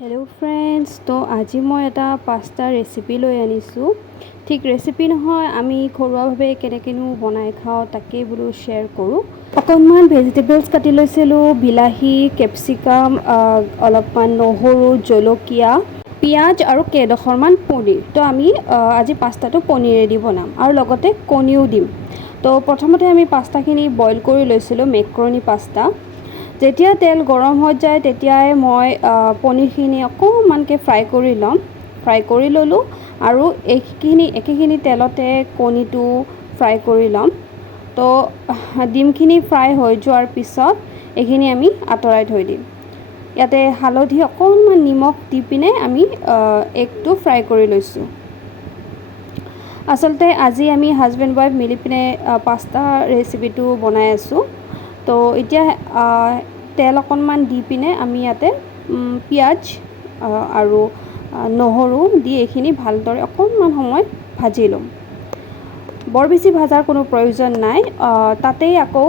Hello friends, तो आज मैं एटा पास्ता रेसिपी लै आनिছোঁ। ठीक रेसिपी নহয়, আমি ঘৰুৱাভাৱে কেনেকেনো বনাই খাওঁ তাকে বোলো শ্বেয়াৰ কৰোঁ। অকণমান ভেজিটেবলছ কাটি লৈছিলোঁ, বিলাহী, কেপচিকাম, অলপমান নহৰু, জলকীয়া, পিঁয়াজ আৰু কেইডোখৰমান পনীৰ। তো আমি আজি পাস্তাটো পনীৰেদি বনাম আৰু লগতে কণীও দিম। তো প্ৰথমতে আমি পাস্তাখিনি বইল কৰি লৈছিলোঁ, মেক্ৰণি পাস্তা। যেতিয়া তেল গৰম হৈ যায় তেতিয়াই মই পনীৰখিনি অকণমানকৈ ফ্ৰাই কৰি ল'ম। ফ্ৰাই কৰি ল'লোঁ আৰু একেখিনি তেলতে কণীটো ফ্ৰাই কৰি ল'ম। তো ডিমখিনি ফ্ৰাই হৈ যোৱাৰ পিছত এইখিনি আমি আঁতৰাই থৈ দিম। ইয়াতে হালধি অকণমান নিমখ দি পিনে আমি এগটো ফ্ৰাই কৰি লৈছোঁ। আচলতে আজি আমি হাজবেণ্ড ৱাইফ মিলি পিনে পাস্তা ৰেচিপিটো বনাই আছোঁ। তো এতিয়া তেল অকণমান দি পিনে আমি ইয়াতে পিঁয়াজ আৰু নহৰু দি এইখিনি ভালদৰে অকণমান সময় ভাজি ল'ম। বৰ বেছি ভাজাৰ কোনো প্ৰয়োজন নাই। তাতেই আকৌ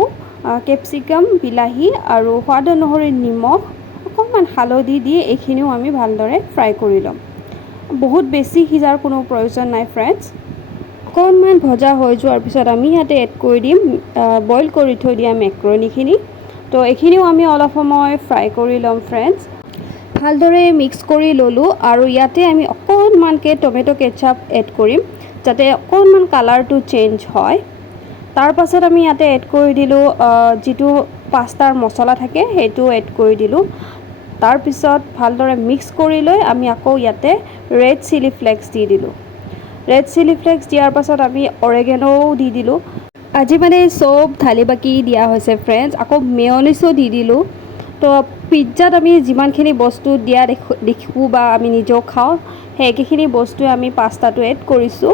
কেপচিকাম, বিলাহী আৰু সোৱাদ অনুসৰি নিমখ, অকণমান হালধি দি এইখিনিও আমি ভালদৰে ফ্ৰাই কৰি ল'ম। বহুত বেছি সিজাৰ কোনো প্ৰয়োজন নাই ফ্ৰেণ্ডছ। অকণমান ভজা হৈ যোৱাৰ পিছত আমি ইয়াতে এড কৰি দিম বইল কৰি থৈ দিয়া মেক্ৰণিখিনি। তো এইখিনিও আমি অলপ সময় ফ্ৰাই কৰি ল'ম ফ্ৰেণ্ডছ। ভালদৰে মিক্স কৰি ল'লোঁ আৰু ইয়াতে আমি অকণমানকৈ টমেটো কেচাপ এড কৰিম যাতে অকণমান কালাৰটো চেঞ্জ হয়। তাৰ পাছত আমি ইয়াতে এড কৰি দিলোঁ যিটো পাস্তাৰ মছলা থাকে সেইটো এড কৰি দিলোঁ। তাৰপিছত ভালদৰে মিক্স কৰি লৈ আমি আকৌ ইয়াতে ৰেড চিলি ফ্লেক্স দি দিলোঁ। ৰেড চিলি ফ্লেক্স দিয়াৰ পাছত আমি অৰেগেন'ও দি দিলোঁ। আজি মানে চব ঢালি বাকি দিয়া হৈছে ফ্ৰেণ্ডছ। আকৌ মেয়নিছো দি দিলোঁ। তো পিজ্জাত আমি যিমানখিনি বস্তু দিয়া দেখোঁ বা আমি নিজেও খাওঁ, সেই একেখিনি বস্তুৱে আমি পাস্তাটো এড কৰিছোঁ।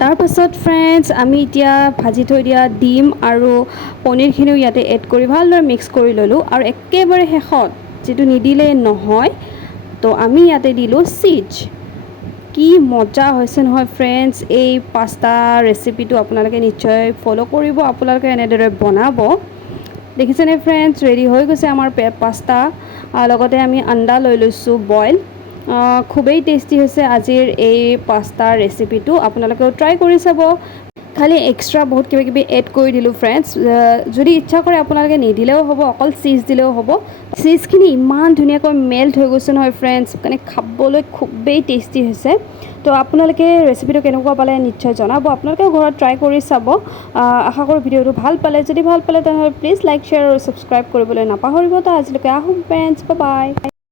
তাৰপাছত ফ্ৰেণ্ডছ আমি এতিয়া ভাজি থৈ দিয়া ডিম আৰু পনীৰখিনিও ইয়াতে এড কৰি ভালদৰে মিক্স কৰি ল'লোঁ। আৰু একেবাৰে শেষত যিটো নিদিলেই নহয়, তো আমি ইয়াতে দিলোঁ চীজ। কি মজা হৈছে নহয় ফ্ৰেণ্ডছ। এই পাস্তা ৰেচিপিটো আপোনালোকে নিশ্চয় ফ'ল' কৰিব, আপোনালোকে এনেদৰে বনাব। দেখিছেনে ফ্ৰেণ্ডছ, ৰেডি হৈ গৈছে আমাৰ পাস্তা। লগতে আমি আণ্ডা লৈ লৈছোঁ বইল। খুবেই টেষ্টি হৈছে আজিৰ এই পাস্তা ৰেচিপিটো। আপোনালোকেও ট্ৰাই কৰি চাব। খালি এক্সট্ৰা বহুত কিবাকিবি এড কৰি দিলোঁ ফ্ৰেণ্ডছ। যদি ইচ্ছা কৰে আপোনালোকে নিদিলেও হ'ব, অকল চীজ দিলেও হ'ব। চীজখিনি ইমান ধুনীয়াকৈ মেল্ট হৈ গৈছে নহয় ফ্ৰেণ্ডছ, মানে খাবলৈ খুবেই টেষ্টি হৈছে। তো আপোনালোকে ৰেচিপিটো কেনেকুৱা পালে নিশ্চয় জনাব। আপোনালোকেও ঘৰত ট্ৰাই কৰি চাব। আশা কৰোঁ ভিডিঅ'টো ভাল পালে। যদি ভাল পালে তেনেহ'লে প্লিজ লাইক, শ্বেয়াৰ আৰু ছাবস্ক্ৰাইব কৰিবলৈ নাপাহৰিব। তো আজিলৈকে আহোঁ ফ্ৰেণ্ডছ, বাই বাই।